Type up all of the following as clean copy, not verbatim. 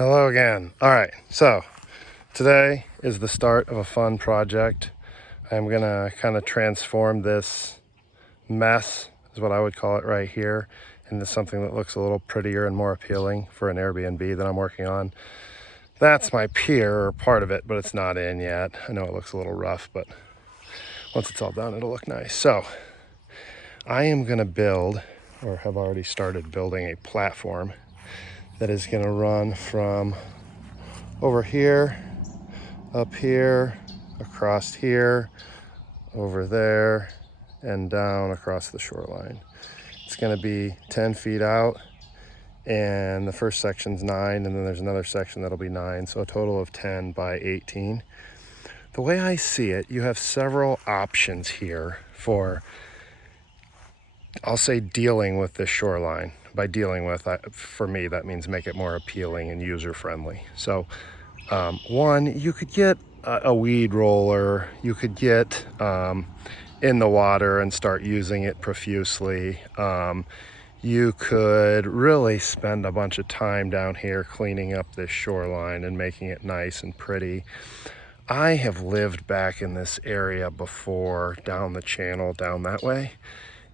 Hello again. All right, so today is the start of a fun project. I'm gonna kind of transform this mess, is what I would call it right here, into something that looks a little prettier and more appealing for an Airbnb that I'm working on. That's my pier, or part of it, but it's not in yet. I know it looks a little rough, but once it's all done, it'll look nice. So I am gonna build, or have already started building, a platform that is gonna run from over here, up here, across here, over there, and down across the shoreline. It's going to be 10 feet out, and the first section's 9, and then there's another section that'll be 9, so a total of 10 by 18. The way I see it, you have several options here for, I'll say, dealing with this shoreline. By dealing with, for me, that means make it more appealing and user-friendly. So one, you could get a weed roller, you could get in the water and start using it profusely. You could really spend a bunch of time down here cleaning up this shoreline and making it nice and pretty. I have lived back in this area before, down the channel, down that way,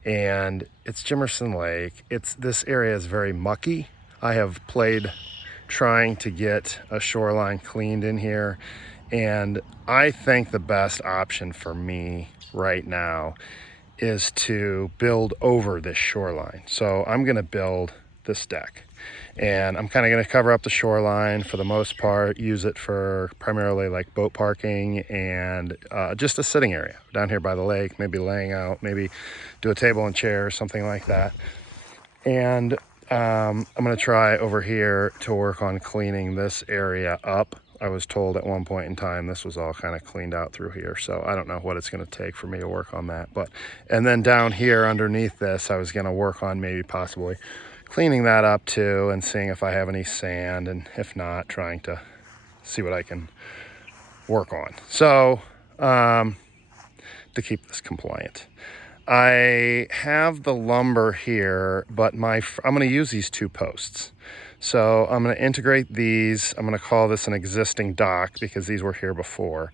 and it's Jimmerson Lake. This area is very mucky. I have played trying to get a shoreline cleaned in here, and I think the best option for me right now is to build over this shoreline. So I'm going to build this deck, and I'm kind of going to cover up the shoreline for the most part, use it for primarily like boat parking and just a sitting area down here by the lake, maybe laying out, maybe do a table and chair, something like that. And I'm going to try over here to work on cleaning this area up. I was told at one point in time this was all kind of cleaned out through here, so I don't know what it's going to take for me to work on that. And then down here underneath this, I was going to work on maybe possibly cleaning that up too and seeing if I have any sand, and if not, trying to see what I can work on. So to keep this compliant. I have the lumber here, but I'm going to use these 2 posts. So I'm going to integrate these. I'm going to call this an existing dock because these were here before,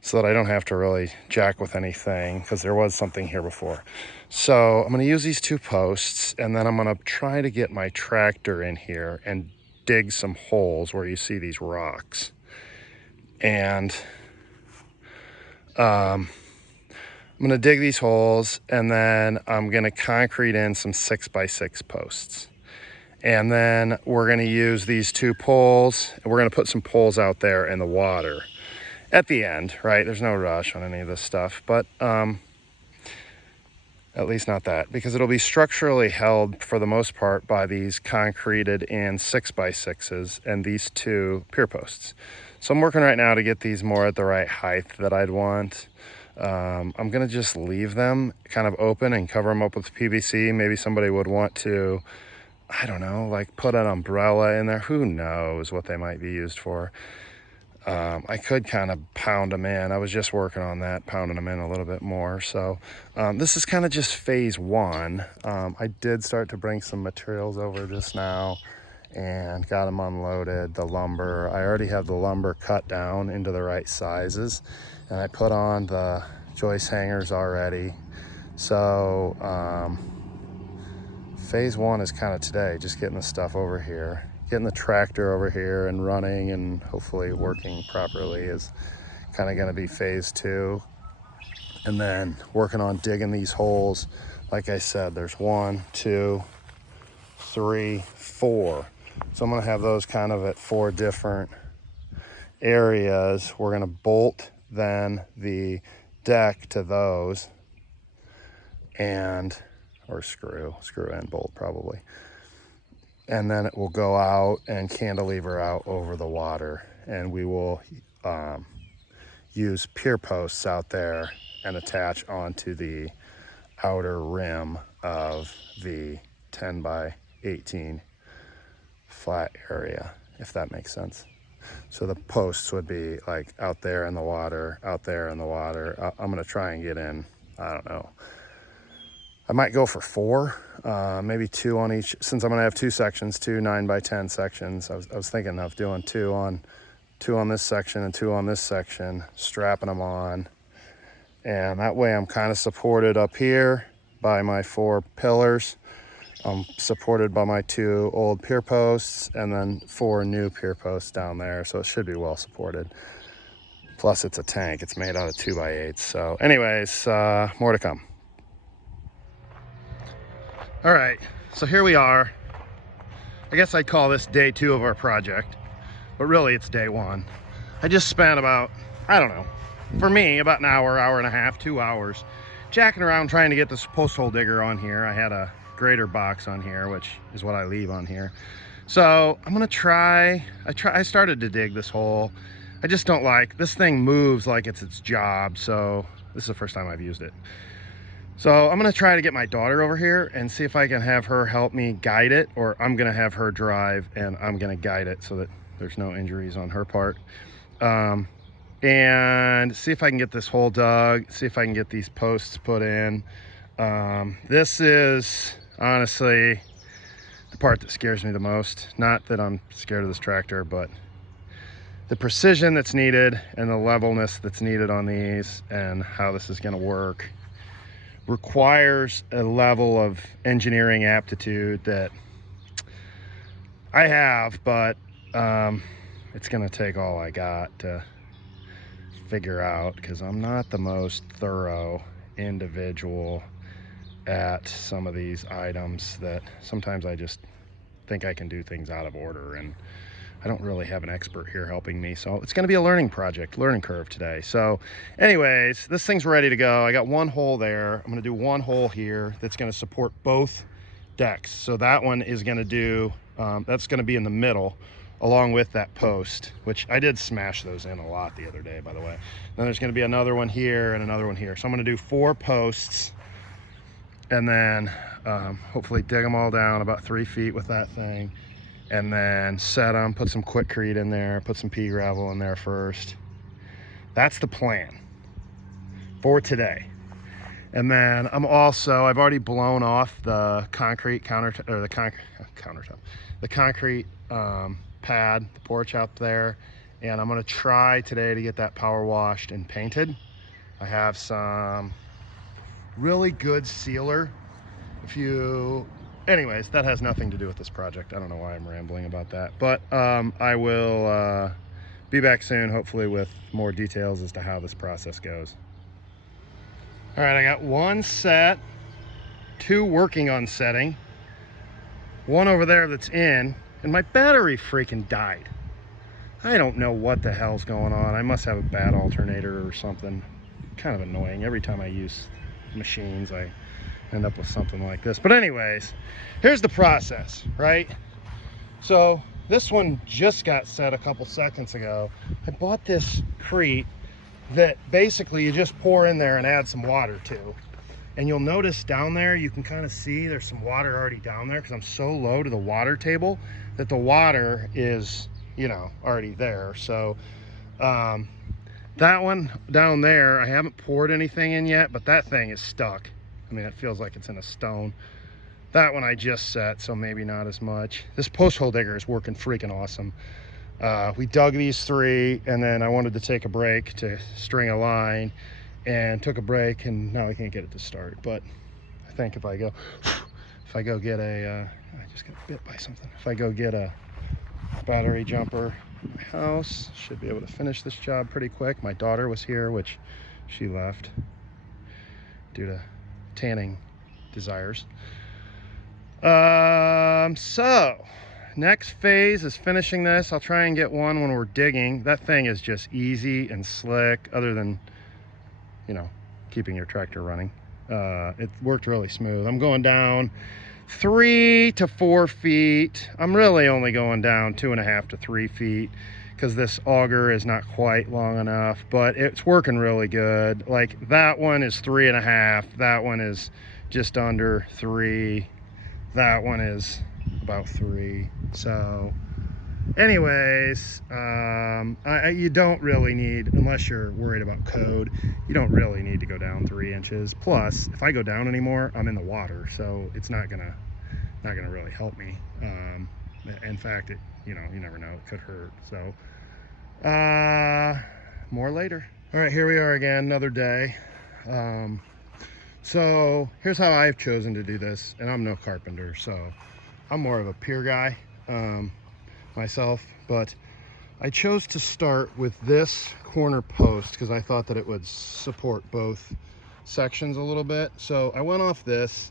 so that I don't have to really jack with anything because there was something here before. So I'm going to use these 2 posts, and then I'm going to try to get my tractor in here and dig some holes where you see these rocks. And I'm going to dig these holes, and then I'm going to concrete in some 6x6 posts. And then we're going to use these 2 poles, and we're going to put some poles out there in the water at the end, right? There's no rush on any of this stuff, but at least not that, because it'll be structurally held for the most part by these concreted in 6x6s and these 2 pier posts. So I'm working right now to get these more at the right height that I'd want. I'm gonna just leave them kind of open and cover them up with PVC. Maybe somebody would want to, I don't know, like put an umbrella in there. Who knows what they might be used for. I could kind of pound them in. I was just working on that, pounding them in a little bit more. So this is kind of just phase 1. I did start to bring some materials over just now and got them unloaded, the lumber. I already have the lumber cut down into the right sizes, and I put on the joist hangers already. So phase 1 is kind of today, just getting the stuff over here. Getting the tractor over here and running and hopefully working properly is kind of going to be phase 2. And then working on digging these holes. Like I said, there's 1, 2, 3, 4. So I'm going to have those kind of at 4 different areas. We're going to bolt then the deck to those, and or screw and bolt probably. And then it will go out and cantilever out over the water, and we will use pier posts out there and attach onto the outer rim of the 10 by 18 flat area, if that makes sense. So the posts would be like out there in the water, out there in the water. I'm going to try and get in, I don't know, I might go for 4, maybe 2 on each, since I'm gonna have 2 sections, 2 9x10 sections. I was thinking of doing 2 on this section and 2 on this section, strapping them on. And that way I'm kind of supported up here by my 4 pillars. I'm supported by my 2 old pier posts and then 4 new pier posts down there. So it should be well supported. Plus it's a tank, it's made out of 2x8s. So anyways, more to come. All right, so here we are. I guess I'd call this day 2 of our project, but really it's day 1. I just spent about, I don't know, for me, about an hour, hour and a half, 2 hours, jacking around trying to get this post hole digger on here. I had a grater box on here, which is what I leave on here. So I'm gonna try, I started to dig this hole. I just don't like, this thing moves like it's its job. So this is the first time I've used it. So I'm gonna try to get my daughter over here and see if I can have her help me guide it, or I'm gonna have her drive and I'm gonna guide it so that there's no injuries on her part. And see if I can get this hole dug, see if I can get these posts put in. This is honestly the part that scares me the most. Not that I'm scared of this tractor, but the precision that's needed and the levelness that's needed on these and how this is gonna work requires a level of engineering aptitude that I have, but it's gonna take all I got to figure out, because I'm not the most thorough individual at some of these items, that sometimes I just think I can do things out of order, and I don't really have an expert here helping me. So it's going to be a learning project, learning curve today. So anyways, this thing's ready to go. I got 1 hole there. I'm going to do 1 hole here that's going to support both decks. So that one is going to do, that's going to be in the middle along with that post, which I did smash those in a lot the other day, by the way. Then there's going to be another one here and another one here. So I'm going to do 4 posts and then hopefully dig them all down about 3 feet with that thing, and then set them, put some Quikrete in there, put some pea gravel in there first. That's the plan for today. And then I've already blown off the concrete countertop, or the concrete pad, the porch out there, and I'm gonna try today to get that power washed and painted. I have some really good sealer. Anyways, that has nothing to do with this project. I don't know why I'm rambling about that, but I will be back soon, hopefully with more details as to how this process goes. All right, I got 1 set, 2 working on setting, 1 over there that's in, and my battery freaking died. I don't know what the hell's going on. I must have a bad alternator or something. Kind of annoying. Every time I use machines, I end up with something like this. But anyways, here's the process, right? So this one just got set a couple seconds ago. I bought this crete that basically you just pour in there and add some water to. And you'll notice down there, you can kind of see there's some water already down there, because I'm so low to the water table that the water is, you know, already there. So that one down there, I haven't poured anything in yet, but that thing is stuck. I mean, it feels like it's in a stone. That one I just set, so maybe not as much. This post hole digger is working freaking awesome. We dug these 3, and then I wanted to take a break to string a line, and took a break, and now I can't get it to start. But I think if I go get a, I just got bit by something. If I go get a battery jumper in my house, should be able to finish this job pretty quick. My daughter was here, which she left due to tanning desires. So next phase is finishing this. I'll try and get one when we're digging. That thing is just easy and slick, other than, you know, keeping your tractor running. It worked really smooth. I'm going down 3 to 4 feet. I'm really only going down 2.5 to 3 feet, because this auger is not quite long enough, but it's working really good. Like that one is 3.5, that one is just under 3, that one is about 3. So anyways, you don't really need, unless you're worried about code, you don't really need to go down 3 inches. Plus, if I go down anymore, I'm in the water, so it's not gonna really help me. In fact, you never know, it could hurt. So more later. All right, here we are again, another day. So here's how I've chosen to do this, and I'm no carpenter, so I'm more of a pier guy myself, but I chose to start with this corner post because I thought that it would support both sections a little bit. So I went off this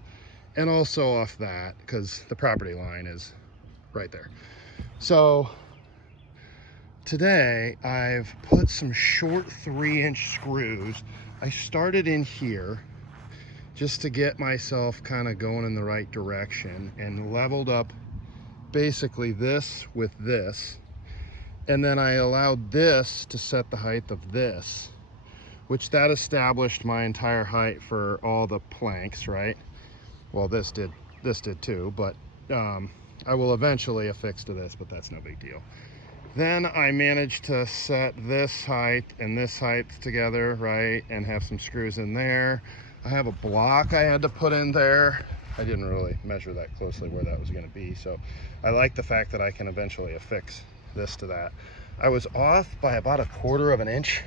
and also off that because the property line is right there. So today I've put some short 3-inch screws. I started in here just to get myself kind of going in the right direction, and leveled up basically this with this, and then I allowed this to set the height of this, which that established my entire height for all the planks, right? Well, this did too, but I will eventually affix to this, but that's no big deal. Then I managed to set this height and this height together, right, and have some screws in there. I have a block I had to put in there. I didn't really measure that closely where that was going to be, so I like the fact that I can eventually affix this to that. I was off by about 1/4 of an inch,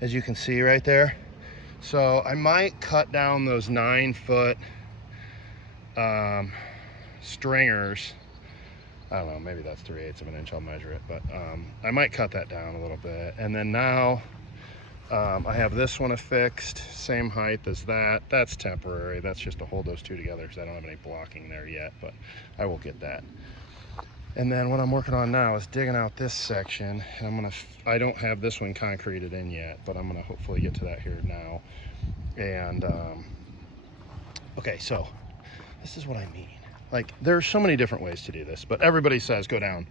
as you can see right there. So I might cut down those 9-foot stringers. I don't know, maybe that's 3/8 of an inch, I'll measure it, but I might cut that down a little bit. And then now I have this one affixed, same height as that. That's temporary, that's just to hold those two together because I don't have any blocking there yet, but I will get that. And then what I'm working on now is digging out this section, and I don't have this one concreted in yet, but I'm gonna hopefully get to that here now. And okay, so this is what I mean. Like, there's so many different ways to do this, but everybody says go down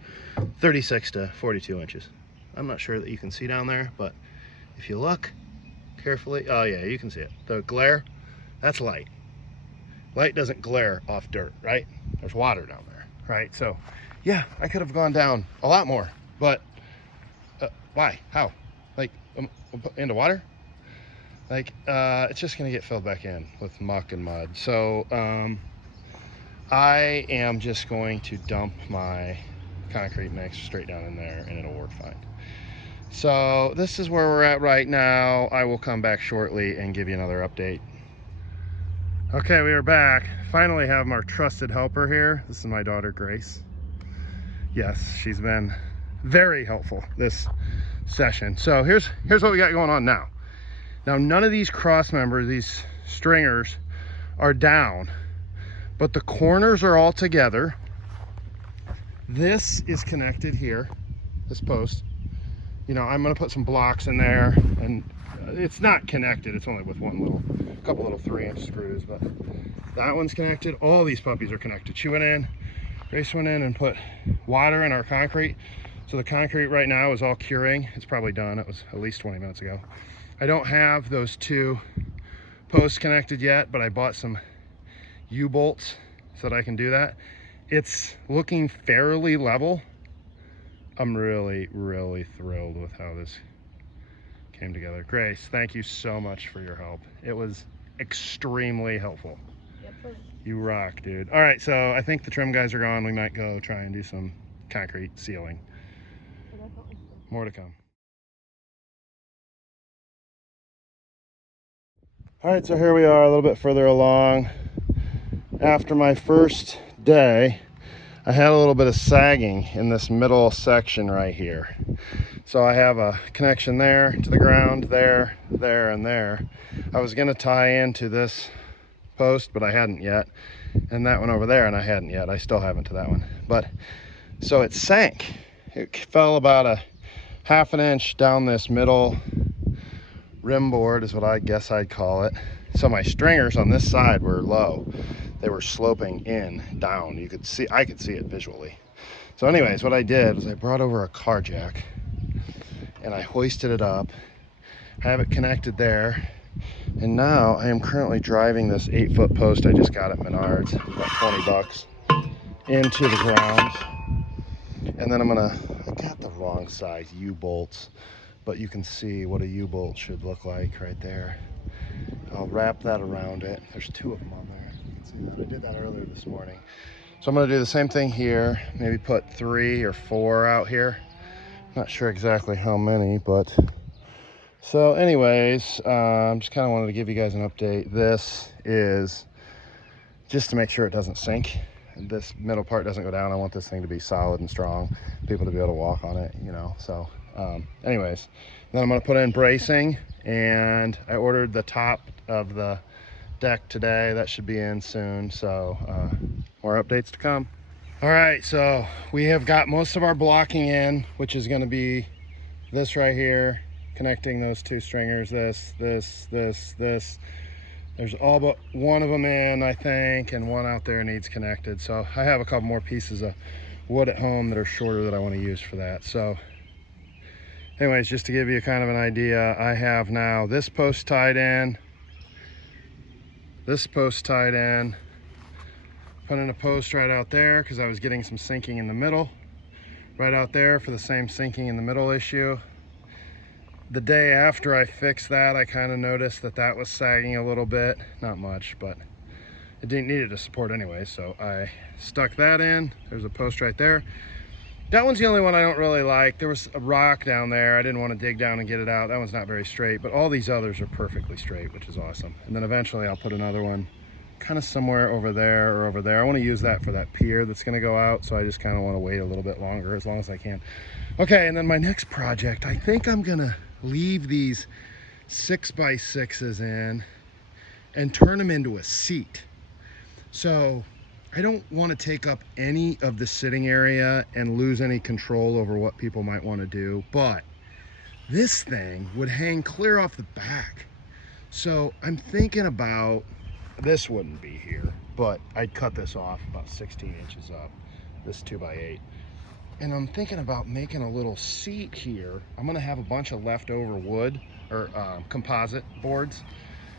36 to 42 inches. I'm not sure that you can see down there, but if you look carefully, oh yeah, you can see it. The glare, that's light. Light doesn't glare off dirt, right? There's water down there, right? So yeah, I could have gone down a lot more, but why? How? Like, into water? Like, it's just gonna get filled back in with muck and mud. So I am just going to dump my concrete mix straight down in there and it'll work fine. So this is where we're at right now. I will come back shortly and give you another update. Okay, we are back. Finally have our trusted helper here. This is my daughter, Grace. Yes, she's been very helpful this session. So here's what we got going on now. Now, none of these cross members, these stringers, are down, but the corners are all together. This is connected here, this post. You know, I'm gonna put some blocks in there, and it's not connected, it's only with a couple little 3-inch screws, but that one's connected. All these puppies are connected. She went in, Grace went in and put water in our concrete. So the concrete right now is all curing. It's probably done. It was at least 20 minutes ago. I don't have those 2 posts connected yet, but I bought some U-bolts so that I can do that. It's looking fairly level. I'm really, really thrilled with how this came together. Grace, thank you so much for your help. It was extremely helpful. Yep. You rock, dude. All right, so I think the trim guys are gone. We might go try and do some concrete sealing. More to come. All right, so here we are a little bit further along. After my first day, I had a little bit of sagging in this middle section right here. So I have a connection there to the ground, there, and there. I was gonna tie into this post, but I hadn't yet. And that one over there, and I hadn't yet. I still haven't to that one. But, so it sank. It fell about a 1/2 inch down this middle rim board is what I guess I'd call it. So my stringers on this side were low. They were sloping down. I could see it visually. So anyways, what I did was I brought over a car jack and I hoisted it up. I have it connected there. And now I am currently driving this 8-foot post I just got at Menards, about $20, into the ground. And then I got the wrong size U-bolts, but you can see what a U-bolt should look like right there. I'll wrap that around it. There's 2 of them on there. You can see that. I did that earlier this morning. So I'm gonna do the same thing here, maybe put 3 or 4 out here. Not sure exactly how many, but so anyways, just kind of wanted to give you guys an update. This is just to make sure it doesn't sink. This middle part doesn't go down. I want this thing to be solid and strong, people to be able to walk on it, you know. So anyways, then I'm going to put in bracing, and I ordered the top of the deck today. That should be in soon, so more updates to come. All right, so we have got most of our blocking in, which is going to be this right here, connecting those 2 stringers, this. There's all but 1 of them in, I think, and 1 out there needs connected. So I have a couple more pieces of wood at home that are shorter that I want to use for that. So anyways, just to give you kind of an idea, I have now this post tied in, this post tied in, put in a post right out there because I was getting some sinking in the middle, right out there for the same sinking in the middle issue. The day after I fixed that, I kind of noticed that that was sagging a little bit. Not much, but it didn't need it to support anyway, so I stuck that in. There's a post right there. That one's the only one I don't really like. There was a rock down there. I didn't want to dig down and get it out. That one's not very straight, but all these others are perfectly straight, which is awesome. And then eventually I'll put another one kind of somewhere over there or over there. I want to use that for that pier that's going to go out, so I just kind of want to wait a little bit longer as long as I can. Okay, and then my next project, I think I'm going to leave these 6x6s in and turn them into a seat. So I don't want to take up any of the sitting area and lose any control over what people might want to do, but this thing would hang clear off the back. So I'm thinking about, this wouldn't be here, but I'd cut this off about 16 inches up, this 2x8. And I'm thinking about making a little seat here. I'm gonna have a bunch of leftover wood or composite boards,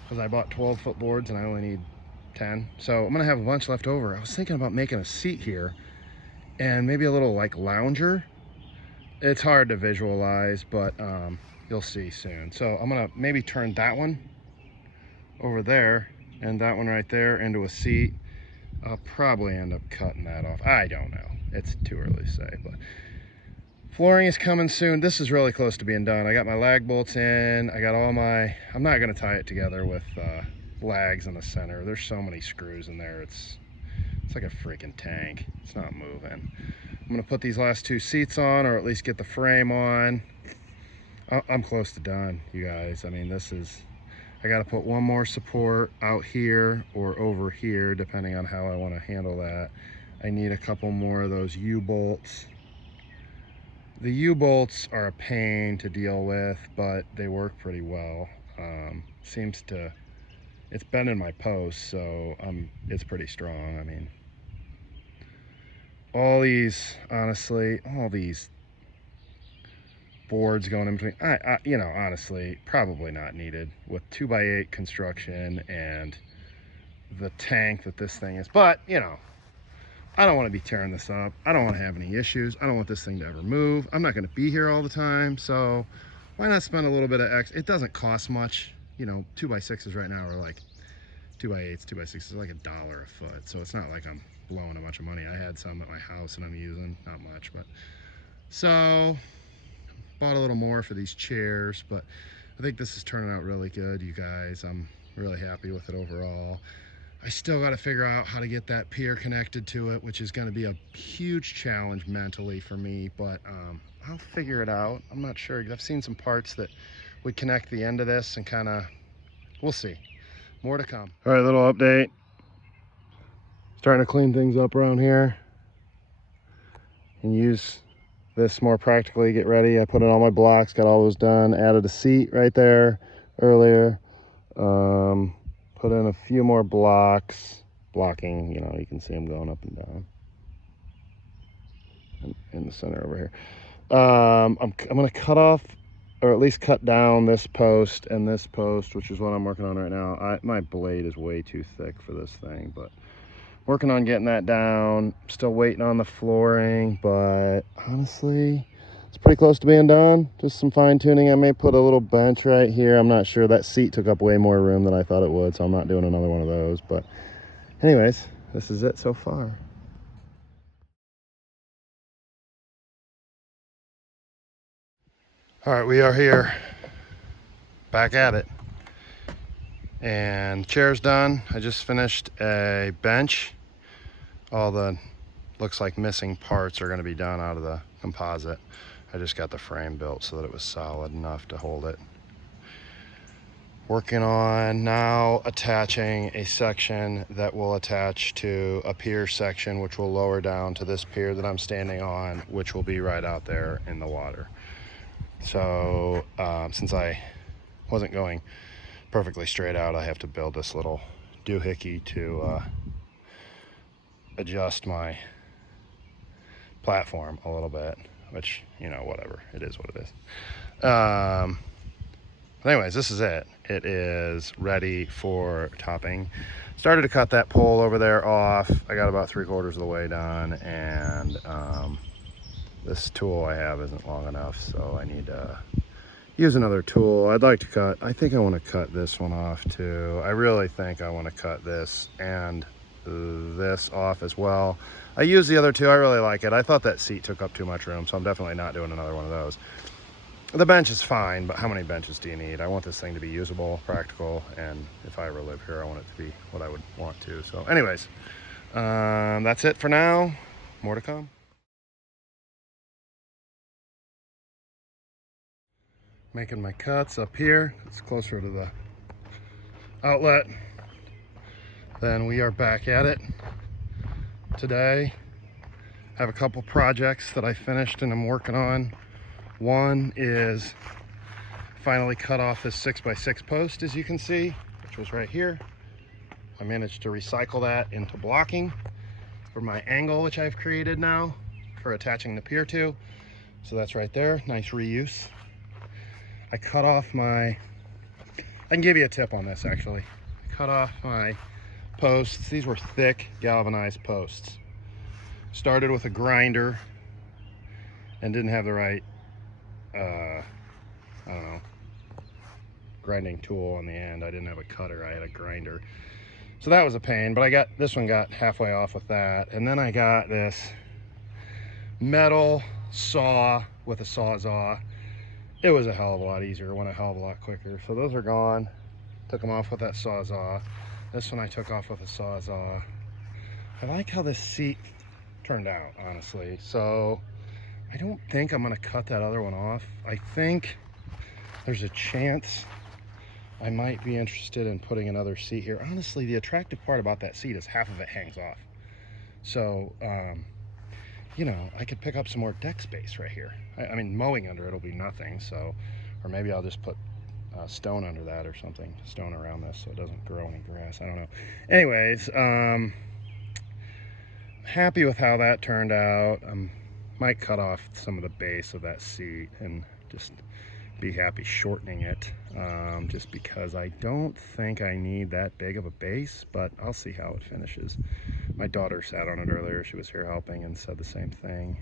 because I bought 12-foot boards and I only need 10. So I'm gonna have a bunch left over. I was thinking about making a seat here and maybe a little like lounger. It's hard to visualize, but you'll see soon. So I'm gonna maybe turn that one over there and that one right there into a seat. I'll probably end up cutting that off. I don't know. It's too early to say, but flooring is coming soon. This is really close to being done. I got my lag bolts in. I got all my, I'm not gonna tie it together with lags in the center. There's so many screws in there. It's like a freaking tank. It's not moving. I'm gonna put these last 2 seats on, or at least get the frame on. I'm close to done, you guys. I mean, this is, I got to put 1 more support out here or over here, depending on how I want to handle that. I need a couple more of those U-bolts. The U-bolts are a pain to deal with, but they work pretty well. Seems to, it's been in my post, so it's pretty strong. I mean, all these, honestly, all these boards going in between, you know, honestly, probably not needed with 2x8 construction and the tank that this thing is. But, you know, I don't want to be tearing this up. I don't want to have any issues. I don't want this thing to ever move. I'm not going to be here all the time, so why not spend a little bit of X? It doesn't cost much. You know, 2x6s right now are like 2x8s, 2x6s are like $1 a foot. So it's not like I'm blowing a bunch of money. I had some at my house and I'm using, not much, but so bought a little more for these chairs, but I think this is turning out really good, you guys. I'm really happy with it overall. I still got to figure out how to get that pier connected to it, which is going to be a huge challenge mentally for me, but I'll figure it out. I'm not sure. I've seen some parts that would connect the end of this and kind of, we'll see. More to come. All right, little update. Starting to clean things up around here and use this more practically, get ready. I put in all my blocks, got all those done, added a seat right there earlier. Put in a few more blocks, blocking, you know, you can see them going up and down. In the center over here. I'm gonna cut off, or at least cut down this post and this post, which is what I'm working on right now. My blade is way too thick for this thing, but working on getting that down. Still waiting on the flooring, but honestly, it's pretty close to being done. Just some fine tuning. I may put a little bench right here. I'm not sure. That seat took up way more room than I thought it would, so I'm not doing another one of those. But anyways, this is it so far. All right, we are here, back at it. And chair's done. I just finished a bench. All the looks like missing parts are going to be done out of the composite. I just got the frame built so that it was solid enough to hold it. Working on now attaching a section that will attach to a pier section, which will lower down to this pier that I'm standing on, which will be right out there in the water. So since I wasn't going perfectly straight out, I have to build this little doohickey to adjust my platform a little bit, which, you know, whatever, it is what it is. Anyways, this is it. It is ready for topping. Started to cut that pole over there off. I got about 3/4 of the way done, and this tool I have isn't long enough, so I need to use another tool. I'd like to cut, I think I want to cut this one off too. I really think I want to cut this and this off as well. I use the other two. I really like it. I thought that seat took up too much room, so I'm definitely not doing another one of those. The bench is fine, but how many benches do you need? I want this thing to be usable, practical, and if I ever live here, I want it to be what I would want to. So anyways, that's it for now. More to come. Making my cuts up here. It's closer to the outlet. Then we are back at it today. I have a couple projects that I finished and I'm working on. One is finally cut off this 6x6 post, as you can see, which was right here. I managed to recycle that into blocking for my angle, which I've created now for attaching the pier to. So that's right there, nice reuse. I cut off my, I can give you a tip on this actually. I cut off my posts. These were thick galvanized posts. Started with a grinder and didn't have the right, I don't know, grinding tool on the end. I didn't have a cutter, I had a grinder. So that was a pain, but I got, this one got halfway off with that. And then I got this metal saw with a sawzall. It was a hell of a lot easier, went a hell of a lot quicker. So those are gone. Took them off with that sawzall. This one I took off with a sawzall. I like how this seat turned out, honestly. So I don't think I'm gonna cut that other one off. I think there's a chance I might be interested in putting another seat here. Honestly, the attractive part about that seat is half of it hangs off. So, you know, I could pick up some more deck space right here. I mean, mowing under it'll be nothing, so, or maybe I'll just put stone under that or something, stone around this so it doesn't grow any grass. I don't know. Anyways, happy with how that turned out. Might cut off some of the base of that seat and just be happy shortening it, just because I don't think I need that big of a base, but I'll see how it finishes. My daughter sat on it earlier. She was here helping and said the same thing.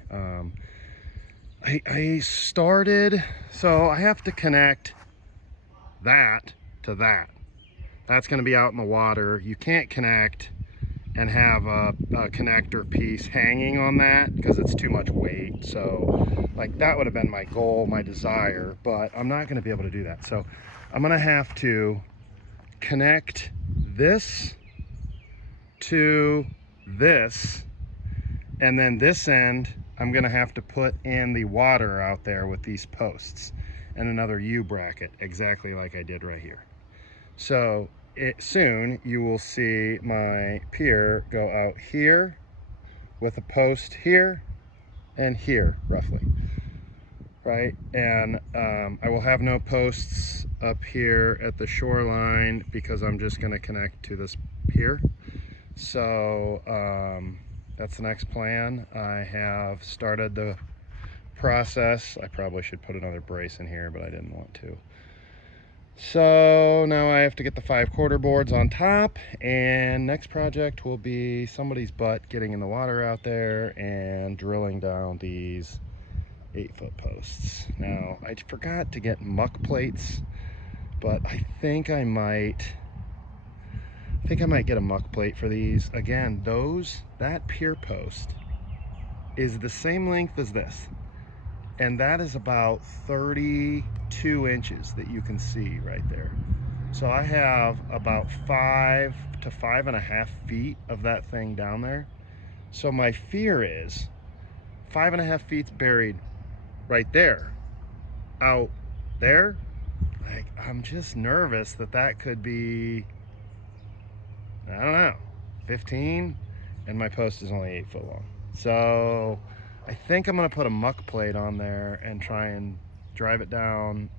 I started, so I have to connect that to that. That's going to be out in the water. You can't connect and have a connector piece hanging on that because it's too much weight. So like that would have been my goal, my desire, but I'm not going to be able to do that. So I'm going to have to connect this to this, and then this end I'm going to have to put in the water out there with these posts and another U bracket, exactly like I did right here. So soon you will see my pier go out here with a post here and here roughly, right? And I will have no posts up here at the shoreline because I'm just going to connect to this pier. So that's the next plan. I have started the process. I probably should put another brace in here, but I didn't want to. So now I have to get the 5/4 boards on top, and next project will be somebody's butt getting in the water out there and drilling down these 8-foot posts. Now, I forgot to get muck plates, but I think I might get a muck plate for these. Again, that pier post is the same length as this, and that is about 32 inches that you can see right there. So I have about 5 to 5.5 feet of that thing down there. So my fear is 5.5 feet's buried right there. Out there, like, I'm just nervous that could be, I don't know, 15, and my post is only 8 foot long. So I think I'm gonna put a muck plate on there and try and drive it down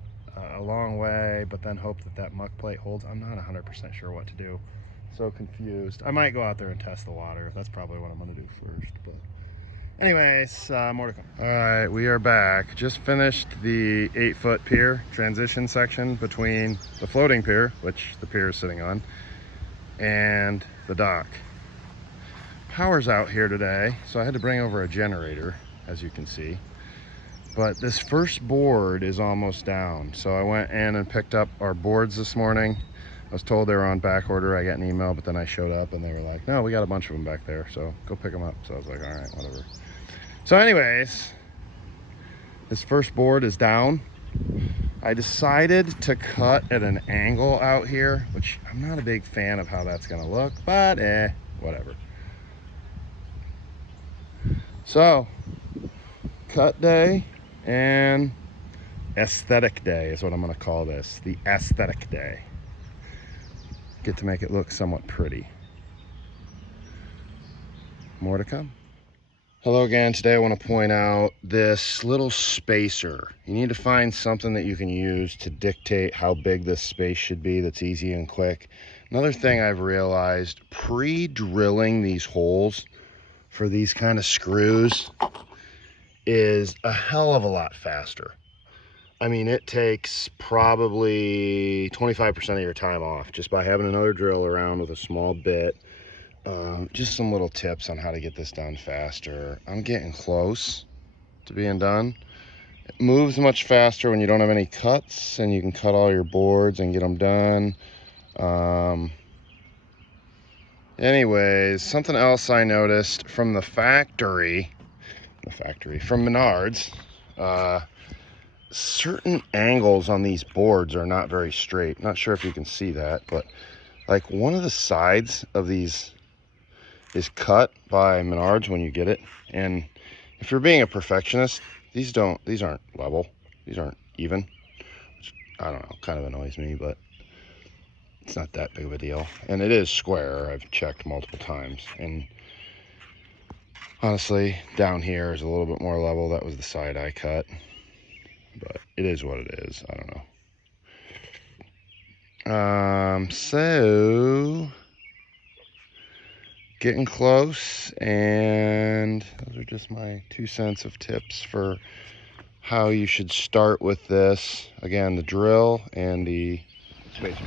a long way, but then hope that muck plate holds. I'm not 100% sure what to do. So confused. I might go out there and test the water. That's probably what I'm gonna do first. But anyways, more to come. All right, we are back. Just finished the 8-foot pier transition section between the floating pier, which the pier is sitting on, and the dock. Power's out here today, so I had to bring over a generator, as you can see. But this first board is almost down, so I went in and picked up our boards this morning. I was told they were on back order. I got an email, but then I showed up and they were like, no, we got a bunch of them back there, so go pick them up. So I was like, all right, whatever. So anyways, this first board is down. I decided to cut at an angle out here, which I'm not a big fan of how that's gonna look, but whatever. So, cut day and aesthetic day is what I'm gonna call this, the aesthetic day. Get to make it look somewhat pretty. More to come. Hello again. Today I want to point out this little spacer. You need to find something that you can use to dictate how big this space should be that's easy and quick. Another thing I've realized, pre-drilling these holes for these kind of screws is a hell of a lot faster. I mean, it takes probably 25% of your time off just by having another drill around with a small bit. Just some little tips on how to get this done faster. I'm getting close to being done. It moves much faster when you don't have any cuts, and you can cut all your boards and get them done. Anyways, something else I noticed from the factory, from Menards, certain angles on these boards are not very straight. Not sure if you can see that, but like one of the sides of these is cut by Menards when you get it, and if you're being a perfectionist, these aren't level, these aren't even, which, I don't know, kind of annoys me, but it's not that big of a deal. And it is square. I've checked multiple times, and honestly, down here is a little bit more level. That was the side I cut, but it is what it is. I don't know. So getting close, and those are just my 2 cents of tips for how you should start with this. Again, the drill and the spacer.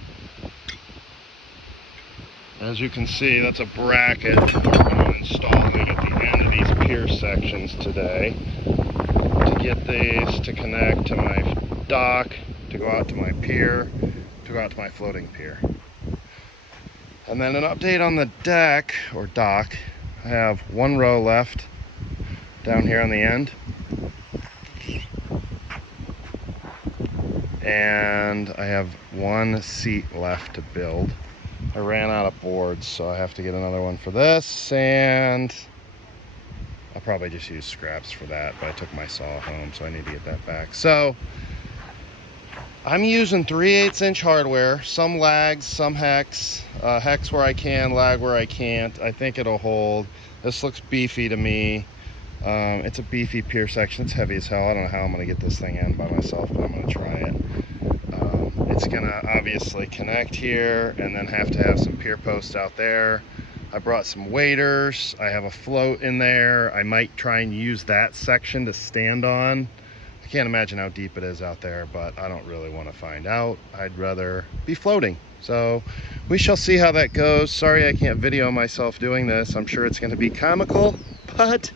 As you can see, that's a bracket we're going to install at the end of these pier sections today to get these to connect to my dock, to go out to my pier, to go out to my floating pier. And then an update on the deck, or dock. I have 1 row left down here on the end. And I have 1 seat left to build. I ran out of boards, so I have to get another one for this, and I'll probably just use scraps for that, but I took my saw home, so I need to get that back. So I'm using 3/8 inch hardware, some lags, some hex, hex where I can, lag where I can't. I think it'll hold. This looks beefy to me. It's a beefy pier section. It's heavy as hell. I don't know how I'm gonna get this thing in by myself, but I'm gonna try it. It's gonna obviously connect here and then have to have some pier posts out there. I brought some waders. I have a float in there. I might try and use that section to stand on I can't imagine how deep it is out there, but I don't really want to find out. I'd rather be floating. So we shall see how that goes. Sorry I can't video myself doing this. I'm sure it's going to be comical, but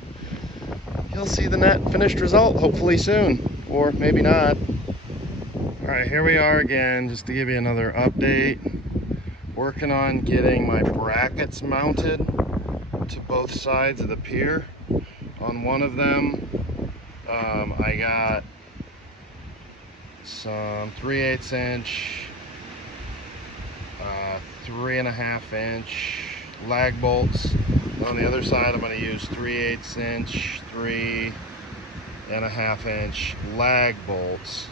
you'll see the net finished result hopefully soon, or maybe not. All right, here we are again, just to give you another update. Working on getting my brackets mounted to both sides of the pier. On one of them, I got some 3/8 inch, 3.5 inch lag bolts. On the other side, I'm going to use 3/8 inch, 3.5 inch lag bolts.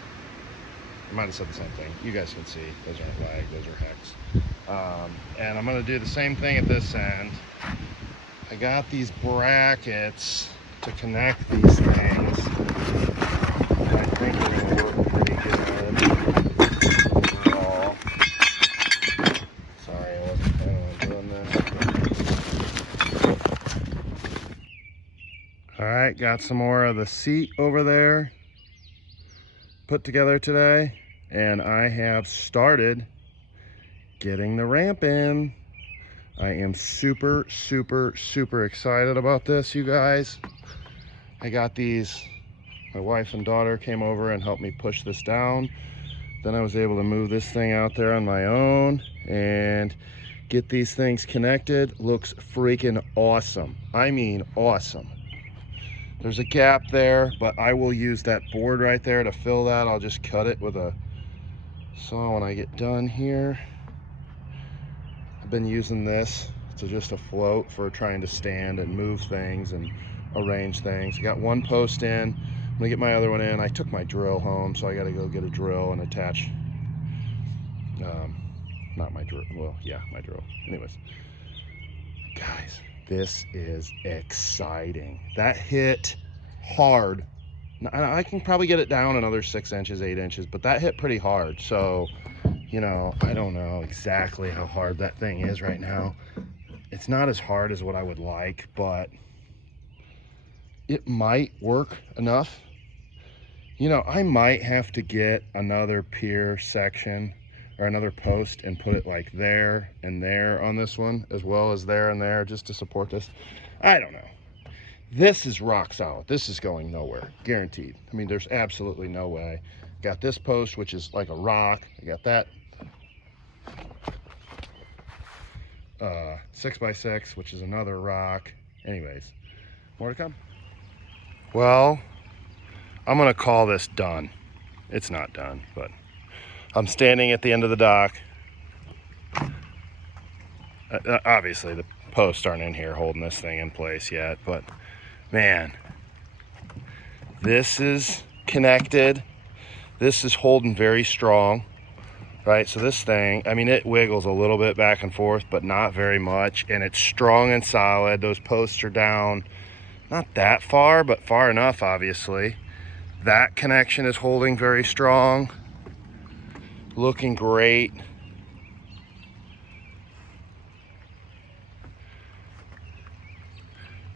I might have said the same thing. You guys can see, those aren't lag, those are hex. And I'm going to do the same thing at this end. I got these brackets to connect these things. I think they're going to work pretty good overall. Sorry, I wasn't planning on doing this. Alright, got some more of the seat over there put together today, and I have started getting the ramp in. I am super excited about this, you guys. I got these, my wife and daughter came over and helped me push this down. Then I was able to move this thing out there on my own and get these things connected. Looks freaking awesome. I mean awesome. There's a gap there, but I will use that board right there to fill that. I'll just cut it with a saw when I get done here. I've been using this to just a float for trying to stand and move things and arrange things. I got one post in. I'm gonna get my other one in. I took my drill home, so I gotta go get a drill and attach, not my drill, well, yeah, my drill. Anyways, guys, this is exciting. That hit hard. I can probably get it down another 6 inches, 8 inches, but that hit pretty hard. So, you know, I don't know exactly how hard that thing is right now. It's not as hard as what I would like, but it might work enough. You know, I might have to get another pier section or another post and put it like there and there on this one, as well as there and there, just to support this. I don't know. This is rock solid. This is going nowhere, guaranteed. I mean, there's absolutely no way. Got this post, which is like a rock. I got that 6x6, which is another rock. Anyways, more to come. Well, I'm gonna call this done. It's not done, but I'm standing at the end of the dock. Obviously the posts aren't in here holding this thing in place yet, but man, this is connected. This is holding very strong, right? So this thing, I mean, it wiggles a little bit back and forth, but not very much, and it's strong and solid. Those posts are down, not that far, but far enough, obviously. That connection is holding very strong, looking great.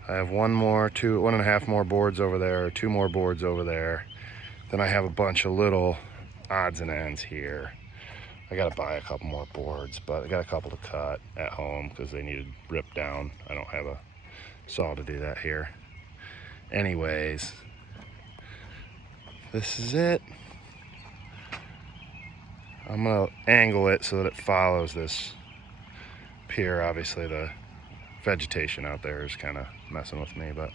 I have one and a half more boards over there, or 2 more boards over there. Then I have a bunch of little odds and ends here. I gotta buy a couple more boards, but I got a couple to cut at home because they needed ripped down. I don't have a saw to do that here. Anyways, this is it. I'm gonna angle it so that it follows this pier. Obviously the vegetation out there is kind of messing with me, but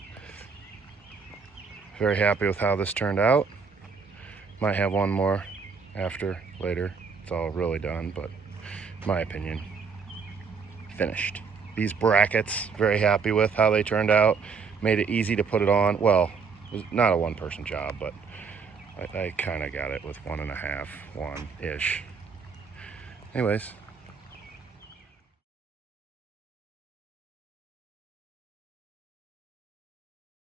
very happy with how this turned out. Might have one more after later. It's all really done, but in my opinion, finished. These brackets, very happy with how they turned out. Made it easy to put it on. Well, it was not a one-person job, but I kind of got it with 1.5, 1-ish. Anyways,